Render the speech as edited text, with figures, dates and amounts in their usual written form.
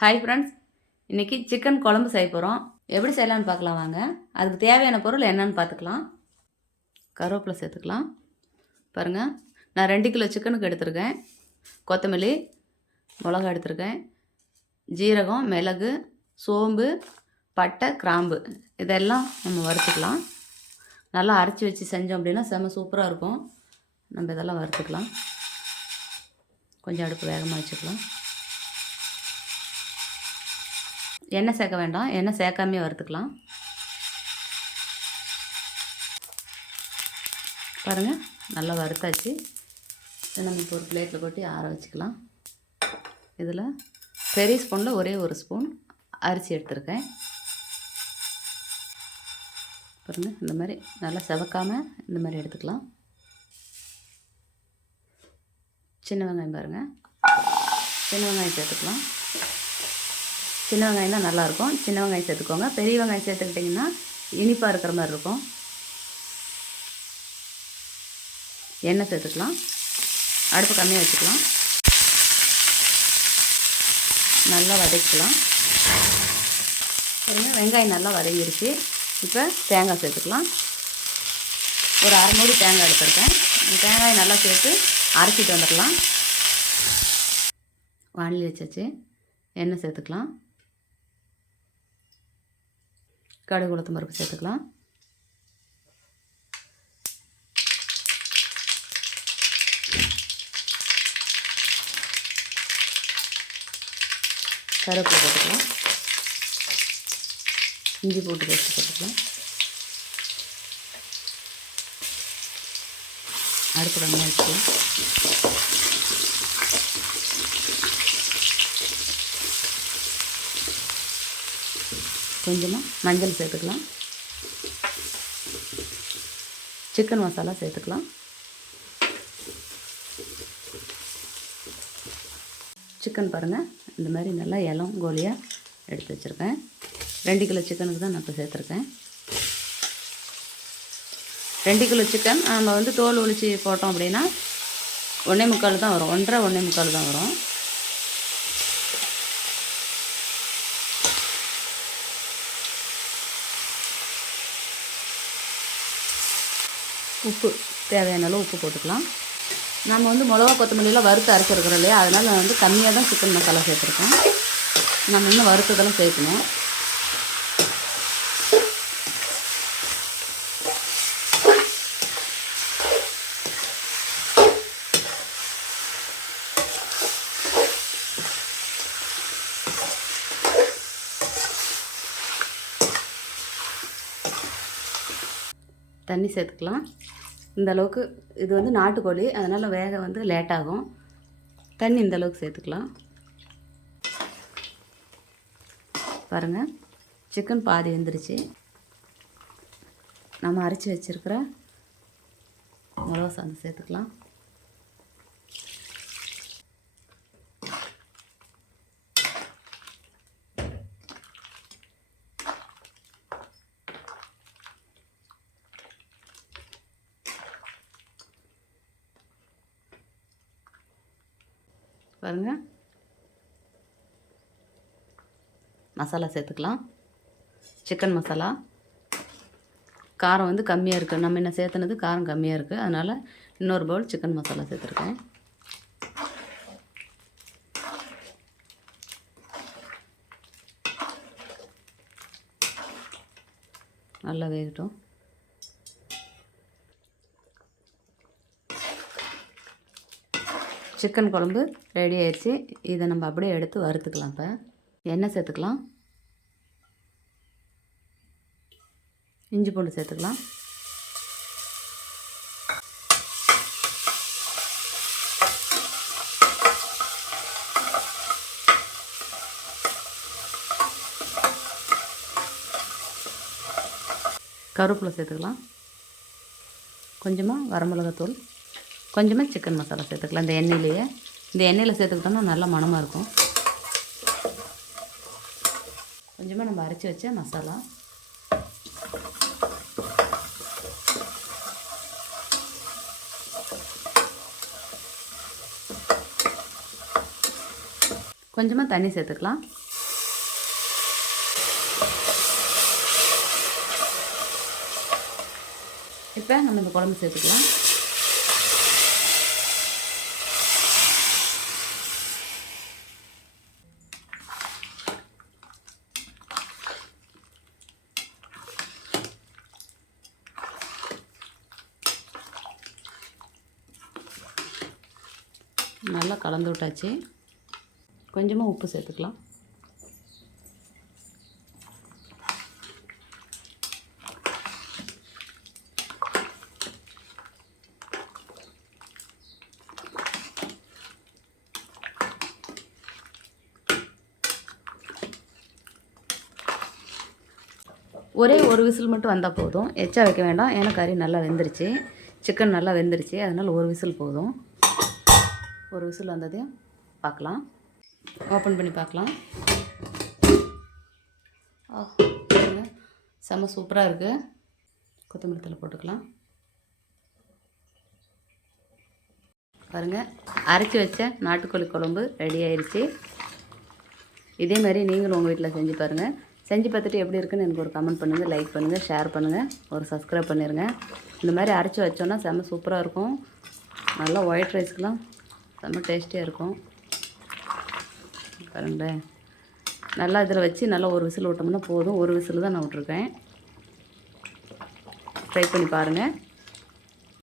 Hi friends, இன்றைக்கி chicken குழம்பு செய்ய போகிறோம். எப்படி செய்யலான்னு பார்க்கலாம் வாங்க. அதுக்கு தேவையான பொருள் என்னன்னு பார்த்துக்கலாம். கருவேப்பிலை சேர்த்துக்கலாம். பாருங்கள், நான் 2 கிலோ சிக்கனுக்கு எடுத்திருக்கேன். கொத்தமல்லி, மிளகா எடுத்திருக்கேன். ஜீரகம், மிளகு, சோம்பு, பட்டை, கிராம்பு இதெல்லாம் நம்ம வறுத்துக்கலாம். நல்லா அரைச்சி வச்சு செஞ்சோம் அப்படின்னா செம்ம சூப்பராக இருக்கும். நம்ம இதெல்லாம் வறுத்துக்கலாம். கொஞ்சம் அடுப்பு வேகமாக வச்சுக்கலாம். எண்ணெய் சேர்க்க வேண்டாம், எண்ணெய் சேர்க்காமே வறுத்துக்கலாம். பாருங்கள், நல்லா வறுத்தாச்சு. நம்ம இப்போ ஒரு பிளேட்டில் கொட்டி ஆற வச்சுக்கலாம். இதில் பெரிய ஸ்பூனில் ஒரே ஒரு ஸ்பூன் அரிசி எடுத்துருக்கேன். பாருங்கள், இந்த மாதிரி நல்லா செவக்காமல் இந்த மாதிரி எடுத்துக்கலாம். சின்ன வெங்காயம் பாருங்கள், சின்ன வெங்காயம் சேர்த்துக்கலாம். சின்ன வெங்காயம் தான் நல்லாயிருக்கும். சின்ன வெங்காயம் சேர்த்துக்கோங்க. பெரிய வெங்காயம் சேர்த்துக்கிட்டிங்கன்னா இனிப்பாக இருக்கிற மாதிரி இருக்கும். எண்ணெய் சேர்த்துக்கலாம். அடுப்பு கம்மியாக வச்சுக்கலாம். நல்லா வதக்கிக்கலாம். வெங்காயம் நல்லா வதங்கிருச்சு. இப்போ தேங்காய் சேர்த்துக்கலாம். ஒரு அரை மூடி தேங்காய் எடுத்துருக்கேன். தேங்காயை நல்லா சேர்த்து அரைச்சிட்டு வந்துடலாம். வானலி வச்சாச்சு. எண்ணெய் சேர்த்துக்கலாம். கடுகு உளுத்தம் பருப்பு சேர்த்துக்கலாம். கருவேப்பிலை போட்டுக்கலாம். இஞ்சி போட்டு பேஸ்ட் போட்டுக்கலாம். அடுப்பு கம்மியாக வச்சுக்கலாம். கொஞ்சமாக மஞ்சள் சேர்த்துக்கலாம். சிக்கன் மசாலா சேர்த்துக்கலாம். சிக்கன் பாருங்கள், இந்த மாதிரி நல்லா இளம் கோழியாக எடுத்து வச்சுருக்கேன். 2 கிலோ சிக்கனுக்கு தான் நான் இப்போ சேர்த்துருக்கேன். 2 கிலோ சிக்கன் நம்ம தோல் ஒழிச்சு போட்டோம் அப்படின்னா 1.25 தான் வரும். 1.25 தான் வரும். உப்பு தேவையான அளவு உப்பு போட்டுக்கலாம். நம்ம மிளகா கொத்தமல்லியெலாம் வறுத்து அரைச்சிருக்கிறோம் இல்லையா, அதனால் நான் கம்மியாக தான் சிக்கன் மசாலா சேர்த்துருக்கேன். நம்ம இன்னும் வறுத்ததெல்லாம் சேர்க்கணும். தண்ணி சேர்த்துக்கலாம். இந்த அளவுக்கு இது நாட்டுக்கோழி, அதனால் வேக லேட் ஆகும். தண்ணி இந்த அளவுக்கு சேர்த்துக்கலாம். பாருங்கள், சிக்கன் பாதி வெந்துருச்சு. நம்ம அரைச்சி வச்சுருக்கிற மிளகா சாதம் சேர்த்துக்கலாம். பாருங்கள், மசாலா சேர்த்துக்கலாம். சிக்கன் மசாலா காரம் கம்மியாக இருக்குது. நம்ம என்ன சேர்த்துனது காரம் கம்மியாக இருக்குது, அதனால் இன்னொரு பவுல் சிக்கன் மசாலா சேர்த்துருக்கேன். நல்லா வேகட்டும். சிக்கன் குழம்பு ரெடி ஆயிடுச்சு. இதை நம்ம அப்படியே எடுத்து வறுத்துக்கலாம். இப்போ எண்ணெய் சேர்த்துக்கலாம். இஞ்சி பூண்டு சேர்த்துக்கலாம். கருவேப்பிலை சேர்த்துக்கலாம். கொஞ்சமாக வரமிளகாத்தூள், கொஞ்சமாக சிக்கன் மசாலா சேர்த்துக்கலாம். இந்த எண்ணெயில் சேர்த்துக்கிட்டோம்னா நல்லா மணமாக இருக்கும். கொஞ்சமாக நம்ம அரைச்சி வச்ச மசாலா, கொஞ்சமாக தண்ணி சேர்த்துக்கலாம். இப்போ நம்ம இந்த குழம்பு சேர்த்துக்கலாம். நல்லா கலந்து விட்டாச்சு. கொஞ்சமாக உப்பு சேர்த்துக்கலாம். ஒரே ஒரு விசில் மட்டும் வந்தால் போதும், எச்சா வைக்க வேண்டாம். ஏன்னா கறி நல்லா வெந்துருச்சு, சிக்கன் நல்லா வெந்துருச்சு. அதனால் ஒரு விசில் போதும். ஒரு விசில் வந்ததையும் பார்க்கலாம். ஓப்பன் பண்ணி பார்க்கலாம். செம்ம சூப்பராக இருக்குது. கொத்தமல்லி தழை போட்டுக்கலாம். பாருங்கள், அரைச்சி வச்ச நாட்டுக்கோழி குழம்பு ரெடி ஆயிடுச்சு. இதே மாதிரி நீங்களும் உங்கள் வீட்டில் செஞ்சு பாருங்கள். செஞ்சு பார்த்துட்டு எப்படி இருக்குன்னு எனக்கு ஒரு கமெண்ட் பண்ணுங்கள், லைக் பண்ணுங்கள், ஷேர் பண்ணுங்கள், ஒரு சப்ஸ்கிரைப் பண்ணிடுங்க. இந்த மாதிரி அரைச்சி வச்சோன்னா செம்ம சூப்பராக இருக்கும். நல்லா ஒயிட் ரைஸ்க்கெலாம் செம்ம டேஸ்டியாக இருக்கும். பாருங்களேன், நல்லா இதில் வச்சு நல்லா ஒரு விசில் விட்டோம்னா போதும். ஒரு விசில் தான் நான் விட்ருக்கேன். ட்ரை பண்ணி பாருங்கள்.